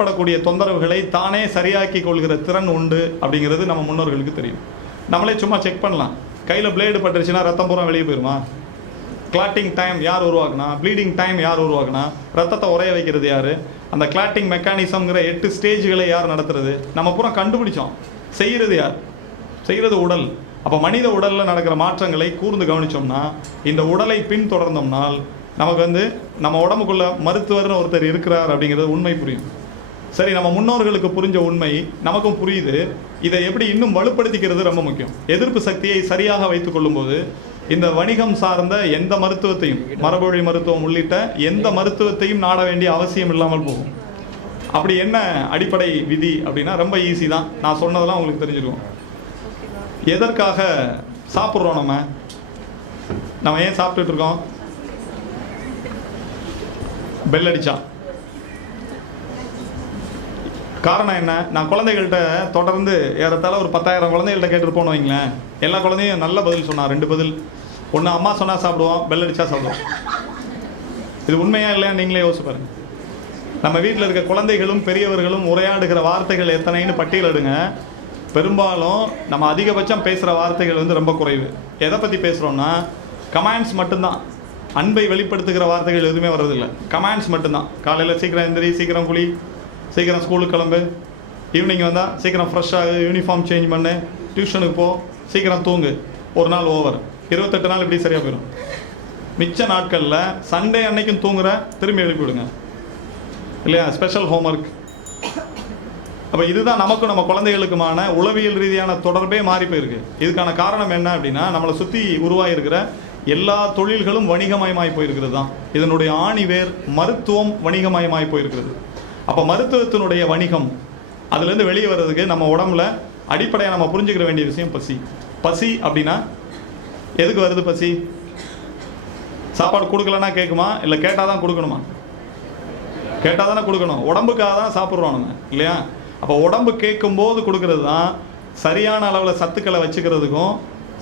ஏற்படக்கூடிய தொந்தரவுகளை தானே சரியாக்கி கொள்கிற திறன் உண்டு அப்படிங்கிறது நம்ம முன்னோர்களுக்கு தெரியும். நம்மளே சும்மா செக் பண்ணலாம். கையில் பிளேடு பட்டுருச்சுன்னா ரத்தம் பூரா வெளியே போயிருமா? கிளாட்டிங் டைம் யார் உருவாக்குனா? ப்ளீடிங் டைம் யார் உருவாக்குனா? ரத்தத்தை உரைய வைக்கிறது யார்? அந்த கிளாட்டிங் மெக்கானிசம்ங்கிற எட்டு ஸ்டேஜ்களை யார் நடத்துறது? நம்ம பூரா கண்டுபிடிச்சோம். செய்கிறது யார்? செய்கிறது உடல். அப்போ மனித உடலில் நடக்கிற மாற்றங்களை கூர்ந்து கவனிச்சோம்னா இந்த உடலை பின்தொடர்ந்தோம்னால் நமக்கு வந்து நம்ம உடம்புக்குள்ள மருத்துவர்னு ஒருத்தர் இருக்கிறார் அப்படிங்கிறது உண்மை புரியும். சரி நம்ம முன்னோர்களுக்கு புரிஞ்ச உண்மை நமக்கும் புரியுது. இதை எப்படி இன்னும் வலுப்படுத்திக்கிறது ரொம்ப முக்கியம். எதிர்ப்பு சக்தியை சரியாக வைத்துக் கொள்ளும்போது இந்த வணிகம் சார்ந்த எந்த மருத்துவத்தையும் மரபொழி மருத்துவம் உள்ளிட்ட எந்த மருத்துவத்தையும் நாட வேண்டிய அவசியம் இல்லாமல் போகும். அப்படி என்ன அடிப்படை விதி அப்படின்னா ரொம்ப ஈஸி தான். நான் சொன்னதெல்லாம் உங்களுக்கு தெரிஞ்சிருக்கும். எதற்காக சாப்பிட்றோம் நம்ம? நம்ம ஏன் சாப்பிட்டுட்டு இருக்கோம்? பெல் அடிச்சா. காரணம் என்ன? நான் குழந்தைகள்கிட்ட தொடர்ந்து ஏறத்தாழ ஒரு பத்தாயிரம் குழந்தைகள்கிட்ட கேட்டுருப்போன்னு வைங்களேன். எல்லா குழந்தையும் நல்ல பதில் சொன்னார் ரெண்டு பதில். ஒன்று அம்மா சொன்னால் சாப்பிடுவோம் பெல் அடித்தா சாப்பிடுவோம் இது உண்மையாக இல்லையா நீங்களே யோசிச்சு பாருங்க. நம்ம வீட்டில் இருக்க குழந்தைகளும் பெரியவர்களும் உரையாடுகிற வார்த்தைகள் எத்தனைன்னு பட்டியலிடுங்க பெரும்பாலும் நம்ம அதிகபட்சம் பேசுகிற வார்த்தைகள் வந்து ரொம்ப குறைவு. எதை பற்றி பேசுகிறோன்னா கமாண்ட்ஸ் மட்டும்தான். அன்பை வெளிப்படுத்துகிற வார்த்தைகள் எதுவுமே வர்றதில்லை. கமாண்ட்ஸ் மட்டும்தான். காலையில் சீக்கிரம் எந்திரி சீக்கிரம் குழி சீக்கிரம் ஸ்கூலுக்கு கிளம்பு. ஈவினிங் வந்தால் சீக்கிரம் ஃப்ரெஷ்ஷாக யூனிஃபார்ம் சேஞ்ச் பண்ணு. டியூஷனுக்கு போ சீக்கிரம் தூங்கு. ஒரு நாள் ஓவர் இருபத்தெட்டு நாள் இப்படி சரியாக போயிடும். மிச்ச நாட்களில் சண்டே அன்னைக்கும் தூங்குற திரும்பி எழுப்பி விடுங்க. இல்லையா? ஸ்பெஷல் ஹோம்ஒர்க் அப்போ இதுதான் நமக்கும் நம்ம குழந்தைகளுக்குமான உளவியல் ரீதியான தொடர்பே மாறி போயிருக்கு. இதுக்கான காரணம் என்ன அப்படின்னா நம்மளை சுற்றி உருவாகிருக்கிற எல்லா தொழில்களும் வணிகமயமாய் போயிருக்கிறது தான் இதனுடைய ஆணிவேர் மருத்துவம் வணிகமயமாய் போயிருக்கிறது. அப்போ மருத்துவத்தினுடைய வணிகம் அதுலேருந்து வெளியே வர்றதுக்கு நம்ம உடம்புல அடிப்படையாக நம்ம புரிஞ்சுக்கிற வேண்டிய விஷயம் பசி. பசி அப்படின்னா எதுக்கு வருது பசி? சாப்பாடு கொடுக்கலன்னா கேட்குமா? இல்லை கேட்டால் தான் கொடுக்கணுமா? கேட்டால் தானே கொடுக்கணும். உடம்புக்காக தான் சாப்பிட்றோம் நம்ம இல்லையா? அப்போ உடம்பு கேட்கும்போது கொடுக்கறது தான் சரியான அளவில் சத்துக்களை வச்சுக்கிறதுக்கும்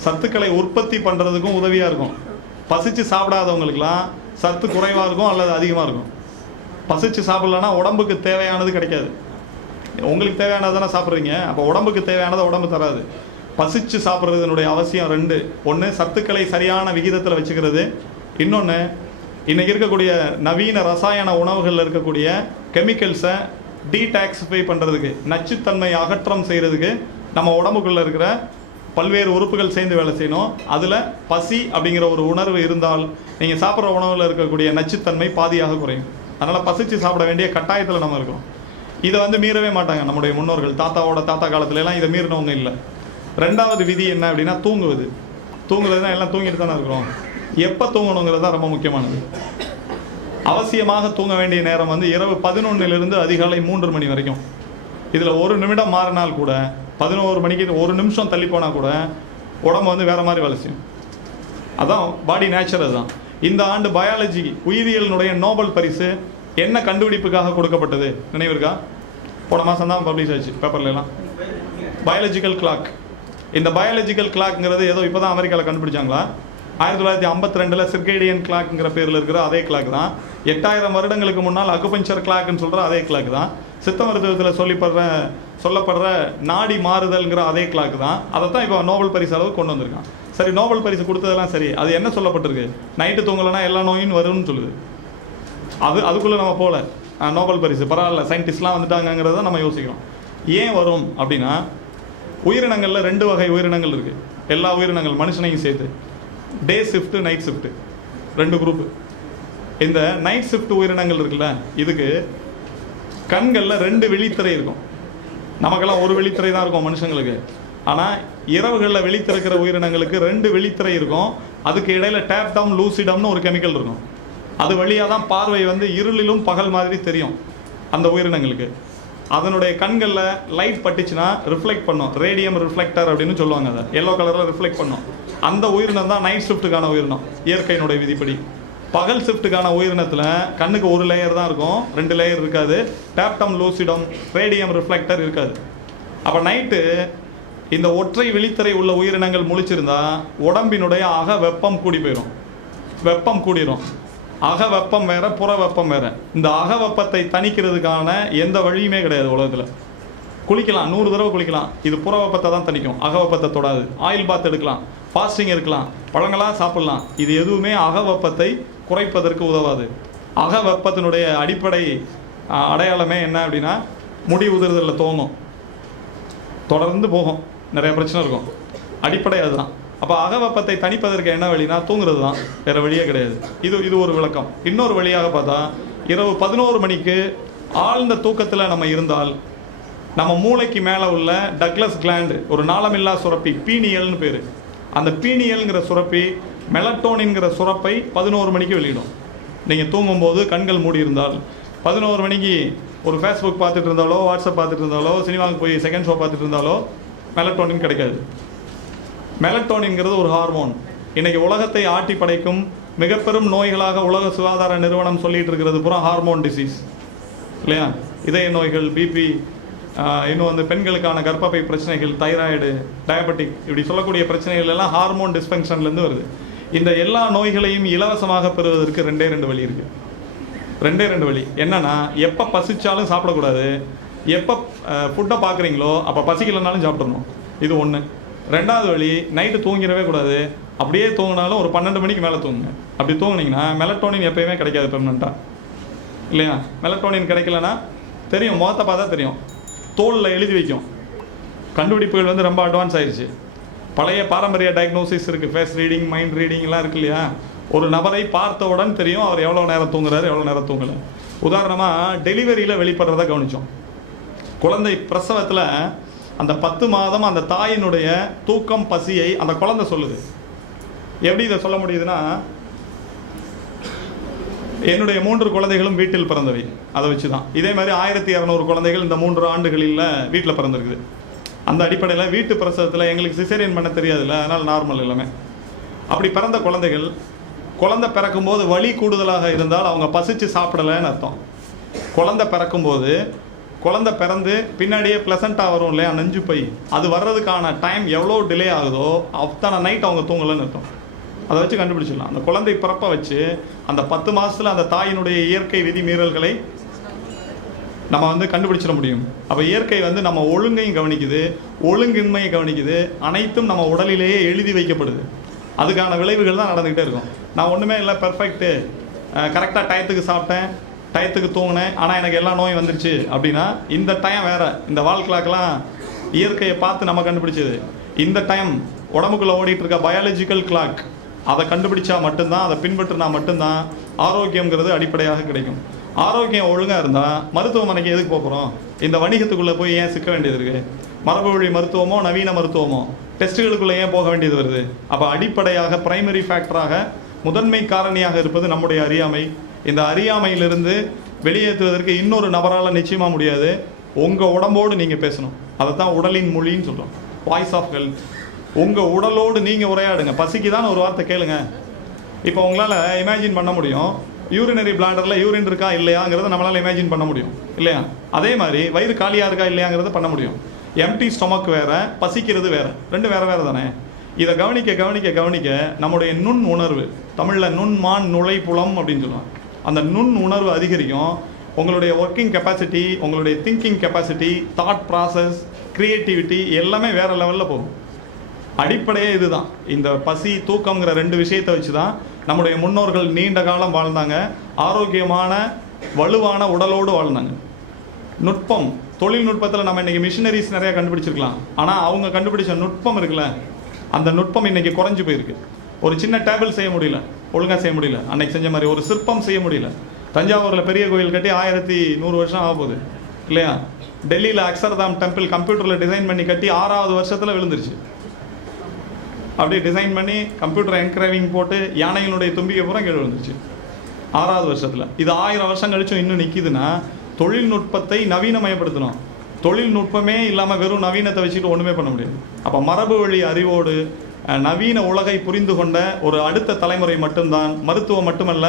சத்துக்களை உற்பத்தி பண்ணுறதுக்கும் உதவியாக இருக்கும். பசிச்சு சாப்பிடாதவங்களுக்குலாம் சத்து குறைவாக இருக்கும் அல்லது அதிகமாக இருக்கும். பசிச்சு சாப்பிட்லன்னா உடம்புக்கு தேவையானது கிடைக்காது. உங்களுக்கு தேவையானது தானே சாப்பிட்றீங்க? அப்போ உடம்புக்கு தேவையானதை உடம்பு தராது. பசிச்சு சாப்பிட்றதுனுடைய அவசியம் ரெண்டு. ஒன்று சத்துக்களை சரியான விகிதத்தில் வச்சுக்கிறது. இன்னொன்று இன்றைக்கி இருக்கக்கூடிய நவீன ரசாயன உணவுகளில் இருக்கக்கூடிய கெமிக்கல்ஸை டீடாக்சிஃபை பண்ணுறதுக்கு நச்சுத்தன்மை அகற்றம் செய்கிறதுக்கு நம்ம உடம்புக்குள்ளே இருக்கிற பல்வேறு உறுப்புகள் சேர்ந்து வேலை செய்யணும். அதில் பசி அப்படிங்கிற ஒரு உணர்வு இருந்தால் நீங்கள் சாப்பிட்ற உணவில் இருக்கக்கூடிய நச்சுத்தன்மை பாதியாக குறையும். அதனால் பசிச்சு சாப்பிட வேண்டிய கட்டாயத்தில் நம்ம இருக்கோம் இதை வந்து மீறவே மாட்டாங்க நம்முடைய முன்னோர்கள். தாத்தாவோட தாத்தா காலத்துலலாம் இதை மீறினவங்க இல்லை. ரெண்டாவது விதி என்ன அப்படின்னா தூங்குவது. தூங்குறதுனா எல்லாம் தூங்கிட்டு தானே இருக்கிறோம். எப்போ தூங்கணுங்கிறது தான் ரொம்ப முக்கியமானது. அவசியமாக தூங்க வேண்டிய நேரம் வந்து இரவு பதினொன்னிலிருந்து அதிகாலை மூன்று மணி வரைக்கும். இதில் ஒரு நிமிடம் மாறினால் கூட பதினோரு மணிக்கு ஒரு நிமிஷம் தள்ளி போனால் கூட உடம்பு வந்து வேறு மாதிரி வேலை செய்யும் அதான் பாடி நேச்சுரல் தான் இந்த ஆண்டு பயாலஜி உயிரியலினுடைய நோபல் பரிசு என்ன கண்டுபிடிப்புக்காக கொடுக்கப்பட்டது? நினைவிருக்கா போன மாதம் தான் பப்ளிஷ் ஆச்சு பேப்பர்லாம் பயாலஜிக்கல் கிளாக் இந்த பயாலஜிக்கல் கிளாக்ங்கிறது ஏதோ இப்போ தான் அமெரிக்காவில் கண்டுபிடிச்சாங்களா? ஆயிரத்தி தொள்ளாயிரத்தி ஐம்பத்தி ரெண்டில் சிர்கேடியன் கிளாக்ங்கிற பேரில் இருக்கிற அதே கிளாக் தான். எட்டாயிரம் வருடங்களுக்கு முன்னால் அகுபஞ்சர் கிளாக்னு சொல்கிற அதே கிளாக் தான். சித்த மருத்துவத்தில் சொல்லிப்படுற சொல்லப்படுற நாடி மாறுதல்ங்கிற அதே கிளாக் தான். அதை தான் இப்போ நோபல் பரிசு அளவு கொண்டு வந்திருக்கான். சரி நோபல் பரிசு கொடுத்ததெல்லாம் சரி. அது என்ன சொல்லப்பட்டிருக்கு? நைட்டு தூங்கலைன்னா எல்லா நோயும் வரும்னு சொல்லுது. அது அதுக்குள்ளே நம்ம போகல நோபல் பரிசு. பரவாயில்ல சயின்டிஸ்ட்லாம் வந்துட்டாங்கிறத நம்ம யோசிக்கிறோம். ஏன் வரும் அப்படின்னா உயிரினங்களில் ரெண்டு வகை உயிரினங்கள் இருக்குது எல்லா உயிரினங்கள் மனுஷனையும் சேர்த்து. டே ஷிஃப்ட்டு நைட் ஷிஃப்ட்டு ரெண்டு குரூப்பு இந்த நைட் ஷிஃப்ட் உயிரினங்கள் இருக்குல்ல இதுக்கு கண்களில் ரெண்டு விழித்திரை இருக்கும். நமக்கெல்லாம் ஒரு விழித்திரை தான் இருக்கும் மனுஷங்களுக்கு. ஆனால் இரவுகளில் விழித்திருக்கிற உயிரினங்களுக்கு ரெண்டு வெளித்திரை இருக்கும். அதுக்கு இடையில டேப்டம் லூசிடம்னு ஒரு கெமிக்கல் இருக்கும். அது வழியாக தான் பார்வை வந்து இருளிலும் பகல் மாதிரி தெரியும் அந்த உயிரினங்களுக்கு. அதனுடைய கண்களில் லைட் பட்டுச்சுன்னா ரிஃப்ளெக்ட் பண்ணும். ரேடியம் ரிஃப்ளெக்டர் அப்படின்னு சொல்லுவாங்க அதை. எல்லோ கலரில் ரிஃப்ளெக்ட் பண்ணும். அந்த உயிரினம் தான் நைட் ஷிஃப்ட்டுக்கான உயிரினம். இயற்கையினுடைய விதிப்படி. பகல் ஷிஃப்ட்டுக்கான உயிரினத்தில் கண்ணுக்கு ஒரு லேயர் தான் இருக்கும். ரெண்டு லேயர் இருக்காது. டேப்டம் லூசிடம் ரேடியம் ரிஃப்ளெக்டர் இருக்காது. அப்போ நைட்டு இந்த ஒற்றை விழித்திரை உள்ள உயிரினங்கள் முழிச்சிருந்தா உடம்பினுடைய அக வெப்பம் கூடி போயிடும் வெப்பம் கூடிரும். அக வெப்பம் வேற புற வெப்பம் வேற. இந்த அக வெப்பத்தை தணிக்கிறதுக்கான எந்த வழியுமே கிடையாது உலகத்தில். குளிக்கலாம் நூறு தடவை குளிக்கலாம். இது புற வெப்பத்தை தான் தணிக்கும். அக வெப்பத்தை தொடாது. ஆயில் பாத் எடுக்கலாம். ஃபாஸ்டிங் இருக்கலாம். பழங்களாக சாப்பிடலாம். இது எதுவுமே அக வெப்பத்தை குறைப்பதற்கு உதவாது. அக வெப்பத்தினுடைய அடிப்படை அடையாளமே என்ன அப்படின்னா முடி உதிர்தலில் தோணும். தொடர்ந்து போகும். நிறைய பிரச்சனை இருக்கும். அடிப்படை அதுதான். அப்போ அகவப்பத்தை தணிப்பதற்கு என்ன வழினா தூங்குறது தான் வேறு வழியே கிடையாது. இது இது ஒரு விளக்கம். இன்னொரு வழியாக பார்த்தா இரவு பதினோரு மணிக்கு ஆழ்ந்த தூக்கத்தில் நம்ம இருந்தால் நம்ம மூளைக்கு மேலே உள்ள டக்ளஸ் கிளாண்டு ஒரு நாளமில்லா சுரப்பி பீனியல்னு பேர். அந்த பீனியல்ங்கிற சுரப்பி மெலட்டோனின்கிற சுரப்பை பதினோரு மணிக்கு வெளியிடும். நீங்கள் தூங்கும்போது கண்கள் மூடி இருந்தால் பதினோரு மணிக்கு ஒரு ஃபேஸ்புக் பார்த்துட்டு இருந்தாலோ வாட்ஸ்அப் பார்த்துட்டு இருந்தாலோ சினிமாவுக்கு போய் செகண்ட் ஷோ பார்த்துட்டு இருந்தாலோ மெலட்டோனின் கிடைக்காது. மெலட்டோனின்ங்கிறது ஒரு ஹார்மோன் இன்னைக்கு உலகத்தை ஆட்டி படைக்கும் மிகப்பெரும் நோய்களாக உலக சுகாதார நிறுவனம் சொல்லிட்டு இருக்கிறது பூரா ஹார்மோன் டிசீஸ் இல்லையா? இதய நோய்கள் பிபி இன்னும் வந்து பெண்களுக்கான கர்ப்பப்பை பிரச்சனைகள் தைராய்டு டயபெட்டிக் இப்படி சொல்லக்கூடிய பிரச்சனைகள் எல்லாம் ஹார்மோன் டிஸ்பென்ஷன்லேருந்து வருது. இந்த எல்லா நோய்களையும் இலவசமாக பெறுவதற்கு ரெண்டே ரெண்டு வழி இருக்குது ரெண்டே ரெண்டு வழி. என்னன்னா எப்போ பசிச்சாலும் சாப்பிடக்கூடாது. எப்போ ஃபுட்டை பார்க்குறீங்களோ அப்போ பசிக்கலைனாலும் சாப்பிட்றணும் இது ஒன்று ரெண்டாவது வழி நைட்டு தூங்கிடவே கூடாது. அப்படியே தூங்கினாலும் ஒரு பன்னெண்டு மணிக்கு மேலே தூங்குங்க. அப்படி தூங்குனீங்கன்னா மெலட்டோனின் எப்பயுமே கிடைக்காது பெர்மனண்ட்டாக இல்லையா? மெலட்டோனின் கிடைக்கலன்னா தெரியும் முகத்தை பார்த்தா தெரியும். தோலில் எழுதி வைக்கும். கண்டுபிடிப்புகள் வந்து ரொம்ப அட்வான்ஸ் ஆயிடுச்சு பழைய பாரம்பரிய டயக்னோசிஸ் இருக்குது ஃபேஸ் ரீடிங் மைண்ட் ரீடிங்லாம் இருக்கு இல்லையா? ஒரு நபரை பார்த்தவுடன் தெரியும் அவர் எவ்வளோ நேரம் தூங்குறாரு எவ்வளோ நேரம் தூங்கலை. உதாரணமாக டெலிவரியில் வெளிப்படுறத கவனிச்சோம். குழந்தை பிரசவத்தில் அந்த பத்து மாதம் அந்த தாயினுடைய தூக்கம் பசியை அந்த குழந்தை சொல்லுது. எப்படி இதை சொல்ல முடியுதுன்னா என்னுடைய மூன்று குழந்தைகளும் வீட்டில் பிறந்தவை. அதை வச்சு தான் இதே மாதிரி ஆயிரத்தி இரநூறு குழந்தைகள் இந்த மூன்று ஆண்டுகளில் வீட்டில் பிறந்திருக்குது. அந்த அடிப்படையில் வீட்டு பிரசவத்தில் எங்களுக்கு சிசேரியன் பண்ண தெரியாதுல்ல அதனால் நார்மல் எல்லாமே. அப்படி பிறந்த குழந்தைகள் குழந்தை பிறக்கும்போது வலி கூடுதலாக இருந்தால் அவங்க பசிச்சு சாப்பிடலைன்னு அர்த்தம். குழந்தை பிறக்கும்போது குழந்தை பிறந்து பின்னாடியே ப்ளசண்ட்டாக வரும் இல்லையா நெஞ்சு பை அது வர்றதுக்கான டைம் எவ்வளோ டிலே ஆகுதோ அத்தனை நைட் அவங்க தூங்கலைன்னு இருக்கும் அதை வச்சு கண்டுபிடிச்சிடலாம். அந்த குழந்தை பிறப்ப வச்சு அந்த பத்து மாதத்தில் அந்த தாயினுடைய இயற்கை விதி மீறல்களை நம்ம வந்து கண்டுபிடிச்சிட முடியும். அப்போ இயற்கை வந்து நம்ம ஒழுங்கையும் கவனிக்குது ஒழுங்கின்மையை கவனிக்குது அனைத்தும் நம்ம உடலிலேயே எழுதி வைக்கப்படுது. அதுக்கான விளைவுகள் தான் நடந்துக்கிட்டே இருக்கும். நான் ஒன்றுமே இல்லை பெர்ஃபெக்ட்டு கரெக்டாக டயத்துக்கு சாப்பிட்டேன். டயத்துக்கு தூங்கினேன். ஆனால் எனக்கு எல்லா நோயும் வந்துருச்சு. அப்படின்னா இந்த டைம் வேற. இந்த வால் கிளாக்லாம் இயற்கையை பார்த்து நம்ம கண்டுபிடிச்சது. இந்த டைம் உடம்புக்குள்ளே ஓடிட்டு இருக்க பயாலஜிக்கல் கிளாக் அதை கண்டுபிடிச்சா மட்டும்தான் அதை பின்பற்றினா மட்டும்தான் ஆரோக்கியங்கிறது அடிப்படையாக கிடைக்கும். ஆரோக்கியம் ஒழுங்காக இருந்தால் மருத்துவமனைக்கு எதுக்கு போகிறோம் இந்த வணிகத்துக்குள்ளே போய் ஏன் சிக்க வேண்டியது இருக்குது மரபு வழி மருத்துவமோ நவீன மருத்துவமோ? டெஸ்ட்டுகளுக்குள்ளே ஏன் போக வேண்டியது வருது? அப்போ அடிப்படையாக பிரைமரி ஃபேக்டராக முதன்மை காரணியாக இருப்பது நம்முடைய அறியாமை. இந்த அறியாமையிலிருந்து வெளியேற்றுவதற்கு இன்னொரு நபரால் நிச்சயமாக முடியாது. உங்கள் உடம்போடு நீங்கள் பேசணும். அதை தான் உடலின் மொழின்னு சொல்கிறோம் வாய்ஸ் ஆஃப் ஹெல்த் உங்கள் உடலோடு நீங்கள் உரையாடுங்க. பசிக்கு தான் ஒரு வார்த்தை கேளுங்க. இப்போ உங்களால் இமேஜின் பண்ண முடியும். யூரினரி பிளாண்டரில் யூரின் இருக்கா இல்லையாங்கிறத நம்மளால் இமேஜின் பண்ண முடியும். இல்லையா? அதே மாதிரி வயிறு காலியாக இருக்கா இல்லையாங்கிறத பண்ண முடியும். எம்டி ஸ்டொமக் வேறு பசிக்கிறது வேறு. ரெண்டு வேறு வேறு தானே? இதை கவனிக்க கவனிக்க கவனிக்க நம்முடைய நுண் உணர்வு தமிழில் நுண்மான் நுழைப்புலம் அப்படின்னு சொல்லுவாங்க. அந்த நுண் உணர்வு அதிகரிக்கும். உங்களுடைய ஒர்க்கிங் கெப்பாசிட்டி உங்களுடைய thinking capacity thought process creativity எல்லாமே வேற லெவலில் போகும். அடிப்படையே இதுதான். இந்த பசி தூக்கங்கிற ரெண்டு விஷயத்தை வச்சு தான் நம்முடைய முன்னோர்கள் நீண்ட காலம் வாழ்ந்தாங்க. ஆரோக்கியமான வலுவான உடலோடு வாழ்ந்தாங்க. நுட்பம். தொழில்நுட்பத்தில் நம்ம இன்றைக்கி மிஷினரிஸ் நிறையா கண்டுபிடிச்சிருக்கலாம். ஆனால் அவங்க கண்டுபிடிச்ச நுட்பம் இருக்குல்ல அந்த நுட்பம் இன்னைக்கு குறைஞ்சி போயிருக்கு. ஒரு சின்ன டேபிள் செய்ய முடியல. ஒழுங்காக செய்ய முடியல. அன்னைக்கு செஞ்ச மாதிரி ஒரு சிற்பம் செய்ய முடியல. தஞ்சாவூரில் பெரிய கோயில் கட்டி ஆயிரத்தி நூறு வருஷம் ஆக போகுது. இல்லையா? டெல்லியில் அக்ஷர்தாம் டெம்பிள் கம்ப்யூட்டரில் டிசைன் பண்ணி கட்டி ஆறாவது வருஷத்தில் விழுந்துருச்சு. அப்படியே டிசைன் பண்ணி கம்ப்யூட்டர் என்கிரேவிங் போட்டு யானையினுடைய தும்பிக்கை பூரா கீழே விழுந்துருச்சு. ஆறாவது வருஷத்தில். இது ஆயிரம் வருஷம் கழிச்சும் இன்னும் நிற்கிதுன்னா தொழில்நுட்பத்தை நவீனமயப்படுத்தணும். தொழில்நுட்பமே இல்லாமல் வெறும் நவீனத்தை வச்சுட்டு ஒன்றுமே பண்ண முடியாது. அப்போ மரபு வழி அறிவோடு நவீன உலகை புரிந்து கொண்ட ஒரு அடுத்த தலைமுறை மட்டும்தான் மருத்துவம் மட்டுமல்ல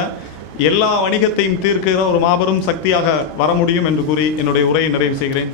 எல்லா வணிகத்தையும் தீர்க்கிற ஒரு மாபெரும் சக்தியாக வர முடியும் என்று கூறி என்னுடைய உரையை நிறைவு செய்கிறேன்.